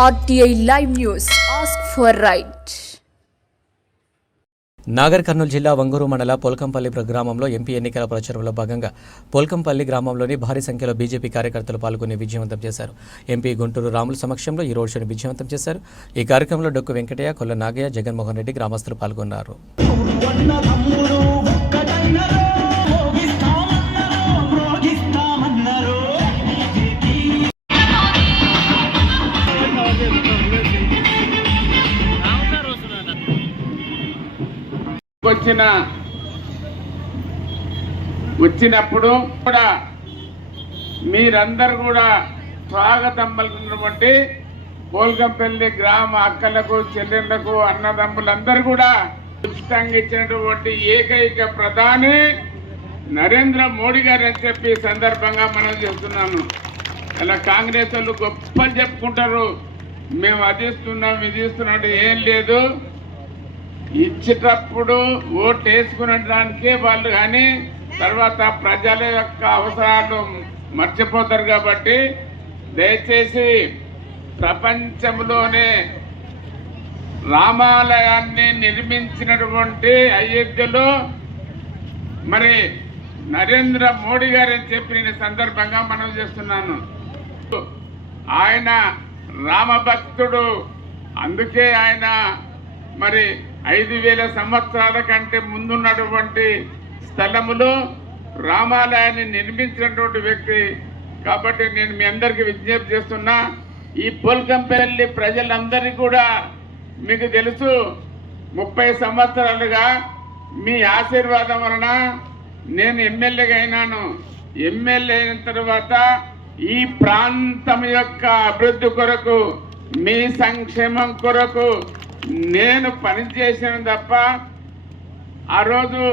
RTI Live News. Ask for right. Nagar Kurnool జిల్లా వంగూరు మండల పోల్కంపల్లి గ్రామంలో ఎంపీ ఎన్నికల ప్రచారంలో భాగంగా పోల్కంపల్లి గ్రామంలోని భారీ సంఖ్యలో బీజేపీ కార్యకర్తలు పాల్గొని విజయవంతం చేశారు. ఎంపీ గుంటూరు రాముల సమక్షంలో ఈ రోడ్ షోని విజయవంతం చేశారు. ఈ కార్యక్రమంలో డొక్కు వెంకటయ్య, కొల్ల నాగయ్య, జగన్మోహన్ రెడ్డి గ్రామస్తులు పాల్గొన్నారు. వచ్చినప్పుడు కూడా మీరందరూ కూడా స్వాగతం పలుకుతున్నటువంటి పోల్కంపల్లి గ్రామ అక్కలకు, చెల్లెళ్లకు, అన్నదమ్ములందరూ కూడా ఉచితంగా ఇచ్చినటువంటి ఏకైక ప్రధాని నరేంద్ర మోడీ గారు అని చెప్పి సందర్భంగా మనం చెప్తున్నాను. అలా కాంగ్రెస్ వాళ్ళు గొప్పలు చెప్పుకుంటారు, మేము అది ఇస్తున్నాం ఇది ఇస్తున్నాం, ఏం లేదు. ఇచ్చేటప్పుడు ఓట్లు వేసుకునడానికే వాళ్ళు, కానీ తర్వాత ప్రజల యొక్క అవసరాలు మర్చిపోతారు. కాబట్టి దయచేసి ప్రపంచంలోనే రామాలయాన్ని నిర్మించినటువంటి అయోధ్యలో మరి నరేంద్ర మోడీ గారు అని చెప్పి నేను సందర్భంగా మనం చేస్తున్నాను. ఆయన రామభక్తుడు, అందుకే ఆయన మరి 5000 సంవత్సరాల కంటే ముందున్నటువంటి స్థలములో రామాలయాన్ని నిర్మించినటువంటి వ్యక్తి. కాబట్టి నేను మీ అందరికీ విజ్ఞప్తి చేస్తున్నా, ఈ పోల్కంపల్లి ప్రజలందరికీ కూడా మీకు తెలుసు, 30 సంవత్సరాలుగా మీ ఆశీర్వాదం వలన నేను ఎమ్మెల్యేగా అయినాను. ఎమ్మెల్యే అయిన తర్వాత ఈ ప్రాంతం యొక్క అభివృద్ధి కొరకు, మీ సంక్షేమం కొరకు నేను పనిచేసాను తప్ప ఆ రోజు